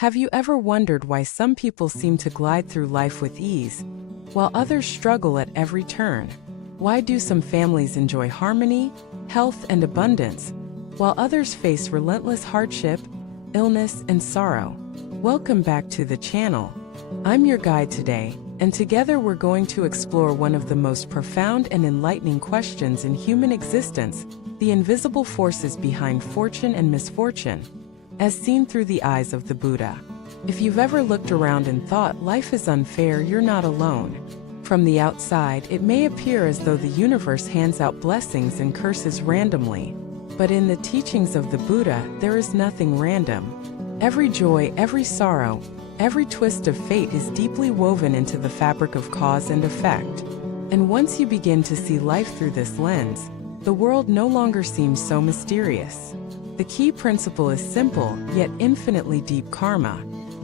Have you ever wondered why some people seem to glide through life with ease, while others struggle at every turn? Why do some families enjoy harmony, health, and abundance, while others face relentless hardship, illness, and sorrow? Welcome back to the channel. I'm your guide today, and together we're going to explore one of the most profound and enlightening questions in human existence: the invisible forces behind fortune and misfortune, as seen through the eyes of the Buddha. If you've ever looked around and thought life is unfair, you're not alone. From the outside, it may appear as though the universe hands out blessings and curses randomly. But in the teachings of the Buddha, there is nothing random. Every joy, every sorrow, every twist of fate is deeply woven into the fabric of cause and effect. And once you begin to see life through this lens, the world no longer seems so mysterious. The key principle is simple, yet infinitely deep: karma.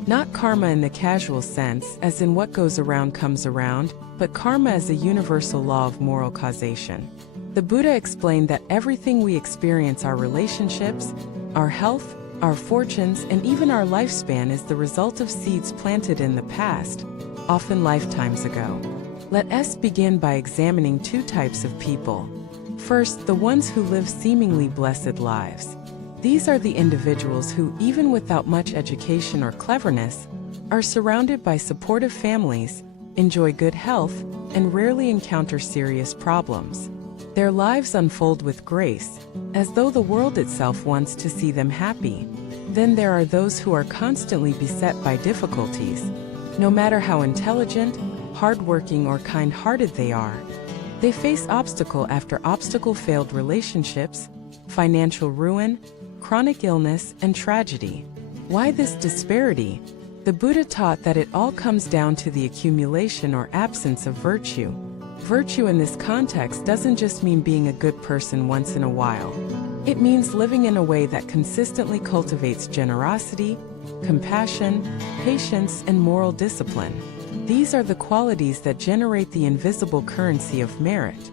Not karma in the casual sense, as in what goes around comes around, but karma as a universal law of moral causation. The Buddha explained that everything we experience, our relationships, our health, our fortunes, and even our lifespan, is the result of seeds planted in the past, often lifetimes ago. Let us begin by examining two types of people. First, the ones who live seemingly blessed lives. These are the individuals who, even without much education or cleverness, are surrounded by supportive families, enjoy good health, and rarely encounter serious problems. Their lives unfold with grace, as though the world itself wants to see them happy. Then there are those who are constantly beset by difficulties. No matter how intelligent, hardworking, or kind-hearted they are, they face obstacle after obstacle: failed relationships, financial ruin, chronic illness, and tragedy. Why this disparity? The Buddha taught that it all comes down to the accumulation or absence of virtue. Virtue in this context doesn't just mean being a good person once in a while. It means living in a way that consistently cultivates generosity, compassion, patience, and moral discipline. These are the qualities that generate the invisible currency of merit.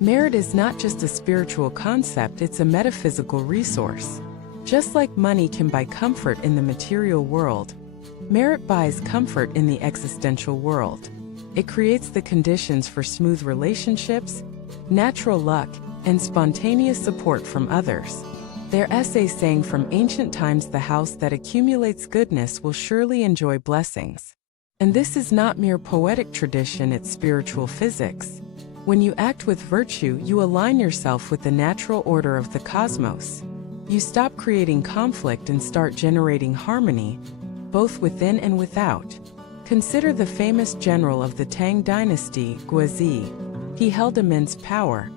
Merit is not just a spiritual concept, it's a metaphysical resource. Just like money can buy comfort in the material world, merit buys comfort in the existential world. It creates the conditions for smooth relationships, natural luck, and spontaneous support from others. Their essay saying from ancient times, "The house that accumulates goodness will surely enjoy blessings." And this is not mere poetic tradition, it's spiritual physics. When you act with virtue, you align yourself with the natural order of the cosmos. You stop creating conflict and start generating harmony, both within and without. Consider the famous general of the Tang dynasty, Guizhi. He held immense power,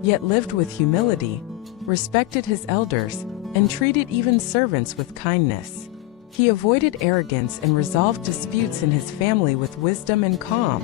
yet lived with humility, respected his elders, and treated even servants with kindness. He avoided arrogance and resolved disputes in his family with wisdom and calm.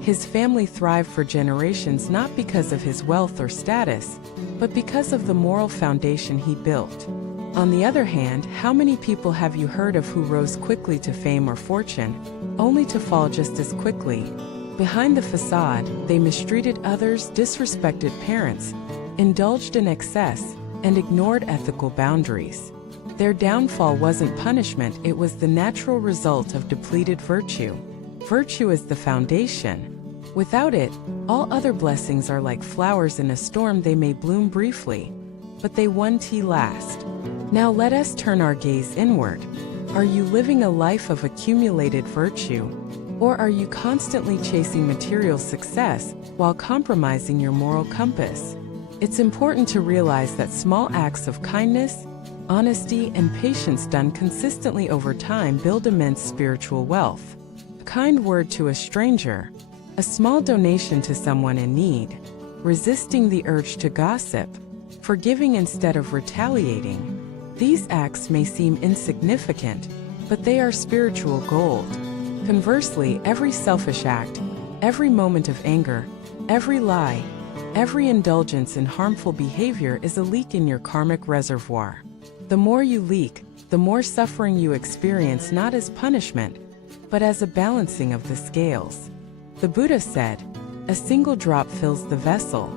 His family thrived for generations not because of his wealth or status, but because of the moral foundation he built. On the other hand, how many people have you heard of who rose quickly to fame or fortune, only to fall just as quickly? Behind the facade, they mistreated others, disrespected parents, indulged in excess, and ignored ethical boundaries. Their downfall wasn't punishment, it was the natural result of depleted virtue. Virtue is the foundation. Without it, all other blessings are like flowers in a storm. They may bloom briefly, but they won't last. Now let us turn our gaze inward. Are you living a life of accumulated virtue, or are you constantly chasing material success while compromising your moral compass? It's important to realize that small acts of kindness, honesty, and patience done consistently over time build immense spiritual wealth. A kind word to a stranger, a small donation to someone in need, resisting the urge to gossip, forgiving instead of retaliating. These acts may seem insignificant, but they are spiritual gold. Conversely, every selfish act, every moment of anger, every lie, every indulgence in harmful behavior is a leak in your karmic reservoir. The more you leak, the more suffering you experience, not as punishment, but as a balancing of the scales. The Buddha said, "A single drop fills the vessel."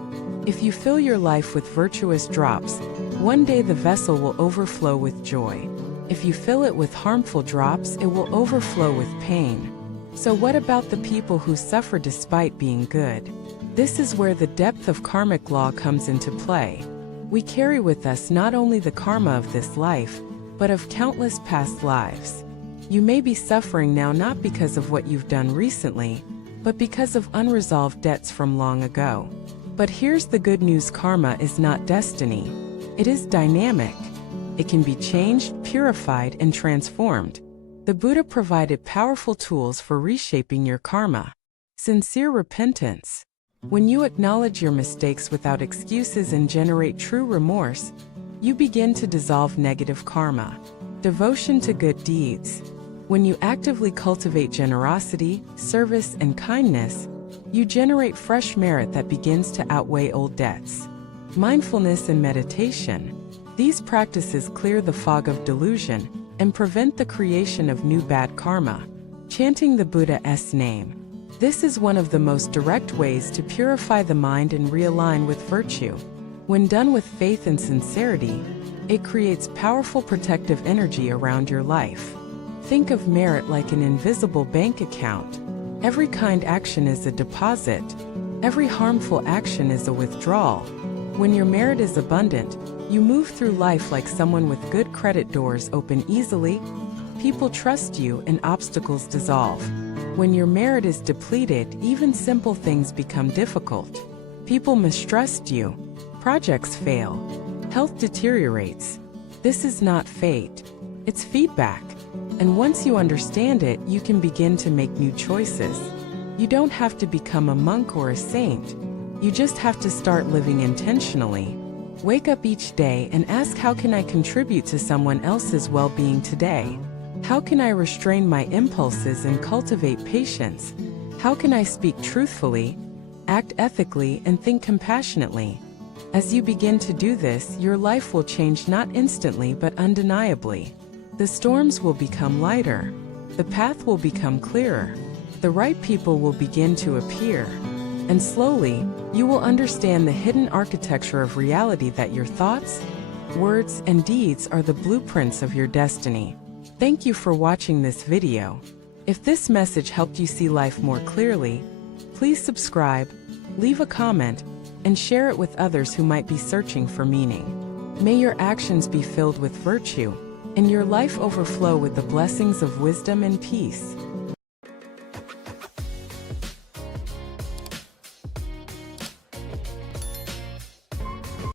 If you fill your life with virtuous drops, one day the vessel will overflow with joy. If you fill it with harmful drops, it will overflow with pain. So what about the people who suffer despite being good? This is where the depth of karmic law comes into play. We carry with us not only the karma of this life, but of countless past lives. You may be suffering now not because of what you've done recently, but because of unresolved debts from long ago. But here's the good news: karma is not destiny. It is dynamic. It can be changed, purified, and transformed. The Buddha provided powerful tools for reshaping your karma. Sincere repentance. When you acknowledge your mistakes without excuses and generate true remorse, you begin to dissolve negative karma. Devotion to good deeds. When you actively cultivate generosity, service, and kindness, you generate fresh merit that begins to outweigh old debts. Mindfulness and meditation. These practices clear the fog of delusion and prevent the creation of new bad karma. Chanting the Buddha's name. This is one of the most direct ways to purify the mind and realign with virtue. When done with faith and sincerity, it creates powerful protective energy around your life. Think of merit like an invisible bank account. Every kind action is a deposit. Every harmful action is a withdrawal. When your merit is abundant, you move through life like someone with good credit. Doors open easily, people trust you, and obstacles dissolve. When your merit is depleted, even simple things become difficult. People mistrust you. Projects fail. Health deteriorates. This is not fate. It's feedback. And once you understand it, you can begin to make new choices. You don't have to become a monk or a saint. You just have to start living intentionally. Wake up each day and ask, how can I contribute to someone else's well-being today? How can I restrain my impulses and cultivate patience? How can I speak truthfully, act ethically, and think compassionately? As you begin to do this, your life will change, not instantly but undeniably. The storms will become lighter. The path will become clearer. The right people will begin to appear. And slowly, you will understand the hidden architecture of reality, that your thoughts, words, and deeds are the blueprints of your destiny. Thank you for watching this video. If this message helped you see life more clearly, please subscribe, leave a comment, and share it with others who might be searching for meaning. May your actions be filled with virtue, and your life overflow with the blessings of wisdom and peace.